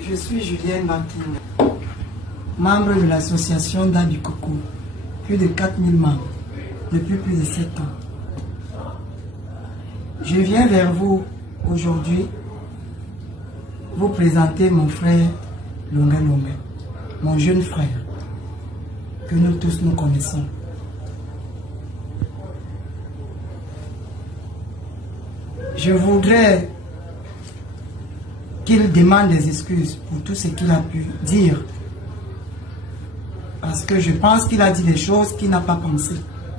Je suis Julienne Banking, membre de l'association d'Abikoko, plus de 4000 membres, depuis plus de 7 ans. Je viens vers vous aujourd'hui vous présenter mon frère Longa Longa, mon jeune frère, que nous tous nous connaissons. Je voudrais qu'il demande des excuses pour tout ce qu'il a pu dire. Parce que je pense qu'il a dit des choses qu'il n'a pas pensé.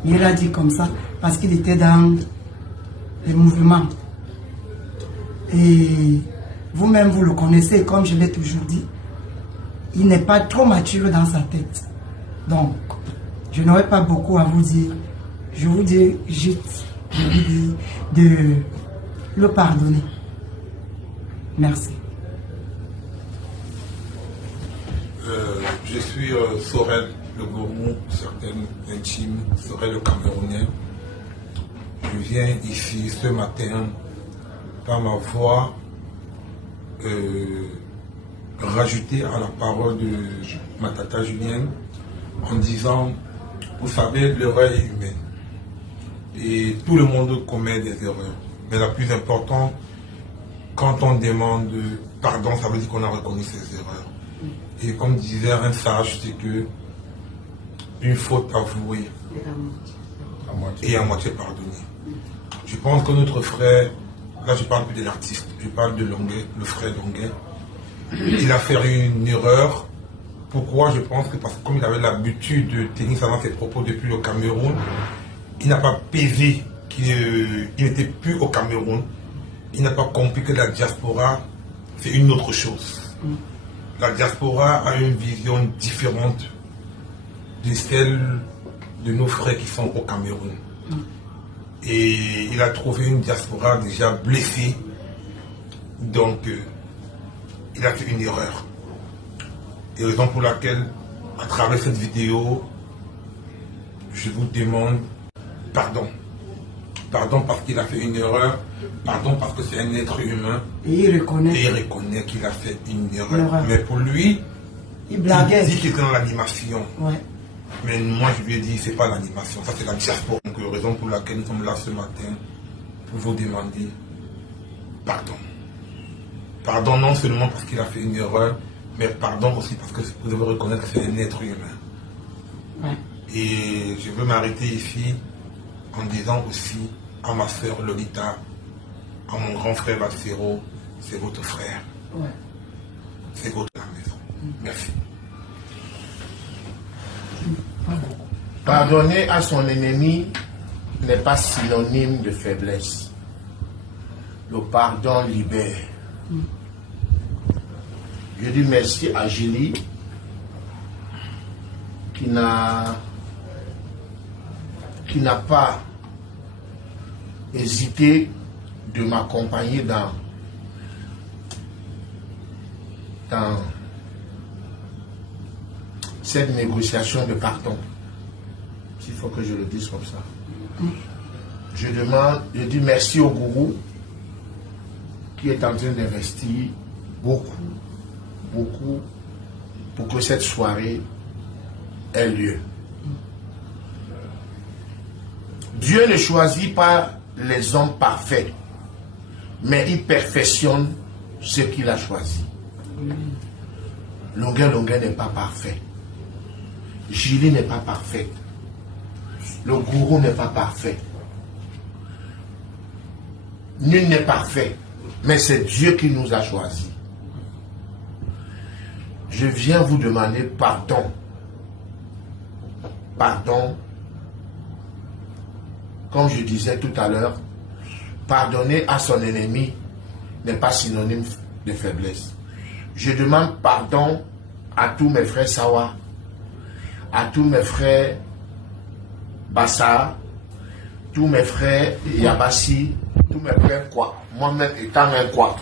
Mais il a dit comme ça parce qu'il était dans les mouvements. Et vous-même, vous le connaissez, comme je l'ai toujours dit. Il n'est pas trop mature dans sa tête. Donc, je n'aurai pas beaucoup à vous dire. Je vous dis juste de le pardonner. Merci. Je suis Sorel, le gourou, certaines intimes, Sorel le Camerounais. Je viens ici ce matin par ma voix rajouter à la parole de ma tata Julienne en disant, vous savez, l'erreur est humaine. Et tout le monde commet des erreurs. Mais la plus importante, quand on demande pardon, ça veut dire qu'on a reconnu ses erreurs. Et comme disait un sage, c'est que une faute avouée et à moitié pardonnée. Je pense que notre frère, là je parle plus de l'artiste, je parle de Longuet, le frère Longuet, il a fait une erreur. Pourquoi? Je pense que parce que comme il avait l'habitude de tenir ça dans ses propos depuis le Cameroun, il n'a pas pesé qu'il n'était plus au Cameroun. Il n'a pas compris que la diaspora, c'est une autre chose. La diaspora a une vision différente de celle de nos frères qui sont au Cameroun. Et il a trouvé une diaspora déjà blessée. Donc, il a fait une erreur. Et raison pour laquelle, à travers cette vidéo, je vous demande pardon. Pardon parce qu'il a fait une erreur. Pardon parce que c'est un être humain. Et il reconnaît qu'il a fait une erreur. Mais pour lui, il blaguait. Il dit qu'il était dans l'animation. Ouais. Mais moi, je lui ai dit, c'est pas l'animation, ça c'est la diaspora. Donc, raison pour laquelle nous sommes là ce matin, pour vous demander pardon. Pardon non seulement parce qu'il a fait une erreur, mais pardon aussi parce que vous devez reconnaître que c'est un être humain. Ouais. Et je veux m'arrêter ici en disant aussi à ma soeur Lolita, à mon grand frère Valsero, c'est votre frère. Ouais. C'est votre la maison. Merci. Pardonner à son ennemi n'est pas synonyme de faiblesse. Le pardon libère. Je dis merci à Julie qui n'a pas hésité de m'accompagner dans cette négociation de pardon. Il faut que je le dise comme ça. Je dis merci au gourou qui est en train d'investir beaucoup pour que cette soirée ait lieu. Dieu ne choisit pas les hommes parfaits, mais il perfectionne ce qu'il a choisi. Longuet n'est pas parfait. Julie n'est pas parfaite. Le gourou n'est pas parfait. Nul n'est parfait, mais c'est Dieu qui nous a choisis. Je viens vous demander pardon. Pardon. Comme je disais tout à l'heure, pardonner à son ennemi n'est pas synonyme de faiblesse. Je demande pardon à tous mes frères Sawa, à tous mes frères Bassa, tous mes frères Yabassi, tous mes frères quoi. Moi-même étant un quoi.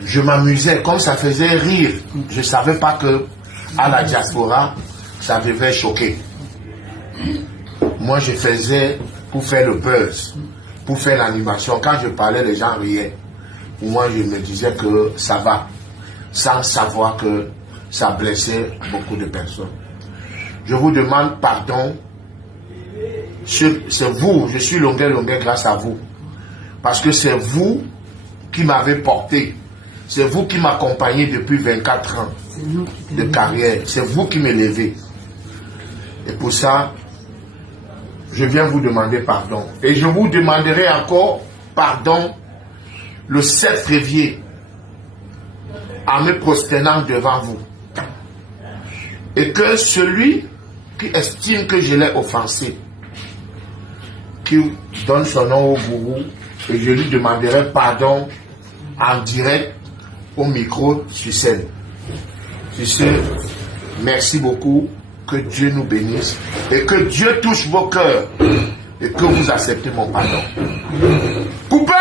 Je m'amusais, comme ça faisait rire. Je ne savais pas que à la diaspora, ça devait choquer. Moi, je faisais pour faire le buzz, pour faire l'animation. Quand je parlais, les gens riaient. où moi je me disais que ça va, sans savoir que ça blessait beaucoup de personnes. Je vous demande pardon. C'est vous, je suis longueur grâce à vous. Parce que c'est vous qui m'avez porté. C'est vous qui m'accompagnez depuis 24 ans de carrière. C'est vous qui m'élevez. Et pour ça, je viens vous demander pardon. Et je vous demanderai encore pardon le 7 février en me prosternant devant vous. Et que celui qui estime que je l'ai offensé, qui donne son nom au gourou, et je lui demanderai pardon en direct au micro sur scène. Sur ce, merci beaucoup, que Dieu nous bénisse et que Dieu touche vos cœurs et que vous acceptez mon pardon. Coupez!